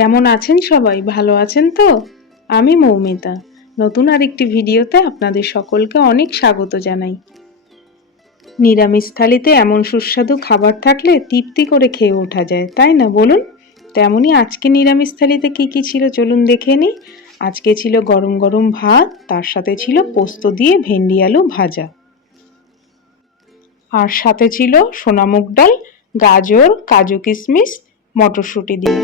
কেমন আছেন সবাই? ভালো আছেন তো? আমি মৌমিতা। নতুন আরেকটি ভিডিওতে আপনাদের সকলকে অনেক স্বাগত জানাই। নিরামিষ থালিতে এমন সুস্বাদু খাবার থাকলে তৃপ্তি করে খেয়ে ওঠা যায়, তাই না বলুন? তেমনই আজকে নিরামিষ থালিতে কি ছিল চলুন দেখে নিই। আজকে ছিল গরম গরম ভাত, তার সাথে ছিল পোস্ত দিয়ে ভেন্ডি আলু ভাজা। আর সাথে ছিল সোনামুগ ডাল, গাজর, কাজু কিশমিশ, মটরশুঁটি দিয়ে।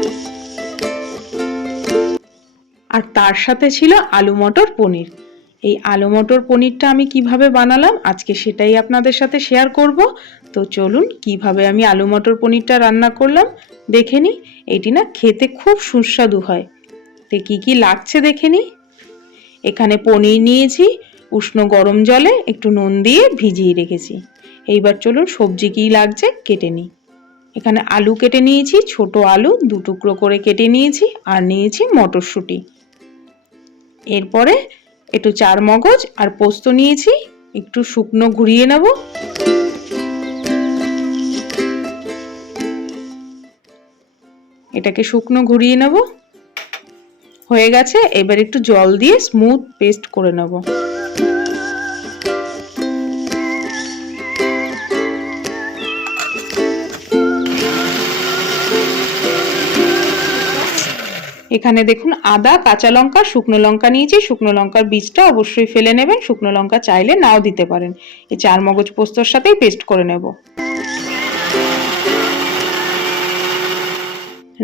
আর তার সাথে ছিল আলু মটর পনির। এই আলু মটর পনিরটা আমি কিভাবে বানালাম আজকে সেটাই আপনাদের সাথে শেয়ার করব। তো চলুন কিভাবে আমি আলু মটর পনিরটা রান্না করলাম দেখে নিই। এটি না খেতে খুব সুস্বাদু হয়। তো কি লাগছে দেখে নিই। এখানে পনির নিয়েছি, উষ্ণ গরম জলে একটু নুন দিয়ে ভিজিয়ে রেখেছি। এইবার চলুন সবজি কি লাগছে কেটে নিই। এখানে আলু কেটে নিয়েছি, ছোট আলু 2 টুকরো করে কেটে নিয়েছি, আর নিয়েছি মটরশুঁটি। এরপরে একটু চার মগজ আর পোস্ত নিয়েছি, একটু শুকনো ঘুরিয়ে নেব। এটাকে শুকনো ঘুরিয়ে নেব। হয়ে গেছে, এবার একটু জল দিয়ে স্মুথ পেস্ট করে নেব। এখানে দেখুন আদা, কাঁচা লঙ্কা, শুকনো লঙ্কা নিয়েছি। শুকনো লঙ্কার বীজটা অবশ্যই ফেলে নেবেন, শুকনো লঙ্কা চাইলে নাও দিতে পারেন। এই চার মগজ পোস্তর সাথেই পেস্ট করে নেব।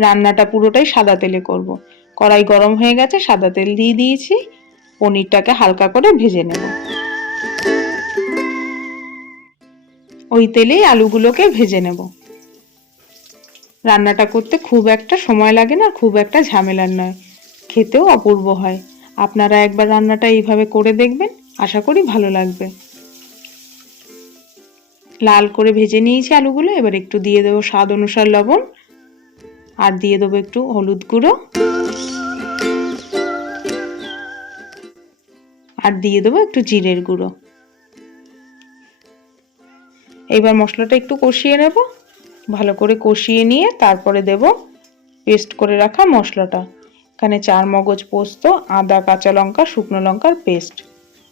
রান্নাটা পুরোটাই সাদা তেলে করব। কড়াই গরম হয়ে গেছে, সাদা তেল দিয়ে দিয়েছি। পনিরটাকে হালকা করে ভেজে নেব। ওই তেলেই আলুগুলোকে ভেজে নেব। রান্নাটা করতে খুব একটা সময় লাগে না, খুব একটা ঝামেলার নয়, খেতেও অপূর্ব হয়। আপনারা একবার রান্নাটা এইভাবে করে দেখবেন, আশা করি ভালো লাগবে। লাল করে ভেজে নিয়েছি আলুগুলো। এবার একটু দিয়ে দেবো স্বাদ অনুসার লবণ, আর দিয়ে দেবো একটু হলুদ গুঁড়ো, আর দিয়ে দেবো একটু জিরের গুঁড়ো। এইবার মশলাটা একটু কষিয়ে নেব। ভালো করে কষিয়ে নিয়ে তারপরে দেব পেস্ট করে রাখা মশলাটা। এখানে চার মগজ পোস্ত, আদা, কাঁচা লঙ্কা, শুকনো লঙ্কার পেস্ট।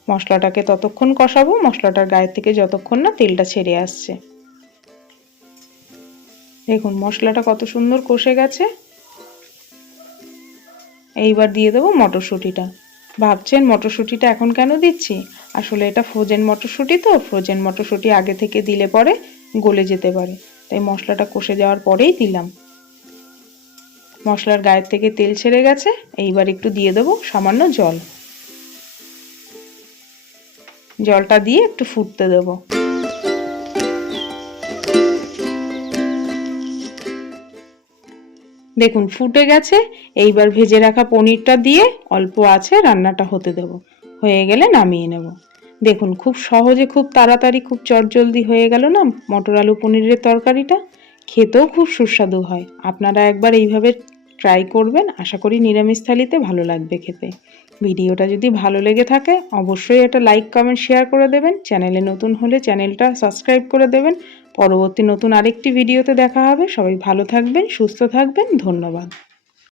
মশলাটাকে ততক্ষণ কষাবো মশলাটার গায়ে থেকে যতক্ষণ না তেলটা ছেড়ে আসছে। দেখুন মশলাটা কত সুন্দর কষে গেছে। এইবার দিয়ে দেবো মটরশুঁটিটা। ভাবছেন মটরশুঁটিটা এখন কেন দিচ্ছি? আসলে এটা ফ্রোজেন মটরশুঁটি, তো ফ্রোজেন মটরশুঁটি আগে থেকে দিলে পরে গলে যেতে পারে, তাই মশলাটা কষে যাওয়ার পরেই দিলাম। মশলার গায়ের থেকে তেল ছেড়ে গেছে। এইবার একটু দিয়ে দেবো সামান্য জল। জলটা দিয়ে একটু ফুটতে দেবো। দেখুন ফুটে গেছে। এইবার ভেজে রাখা পনিরটা দিয়ে অল্প আছে রান্নাটা হতে দেব। হয়ে গেলে নামিয়ে নেব। দেখুন খুব সহজে, খুব তাড়াতাড়ি, খুব চটজলদি হয়ে গেল না মটর আলু পনিরের তরকারিটা। খেতেও খুব সুস্বাদু হয়। আপনারা একবার এইভাবে ট্রাই করবেন, আশা করি নিরামিষ থালিতে ভালো লাগবে খেতে। ভিডিওটা যদি ভালো লেগে থাকে অবশ্যই একটা লাইক, কমেন্ট, শেয়ার করে দেবেন। চ্যানেলে নতুন হলে চ্যানেলটা সাবস্ক্রাইব করে দেবেন। পরবর্তী নতুন আরেকটি ভিডিওতে দেখা হবে। সবাই ভালো থাকবেন, সুস্থ থাকবেন। ধন্যবাদ।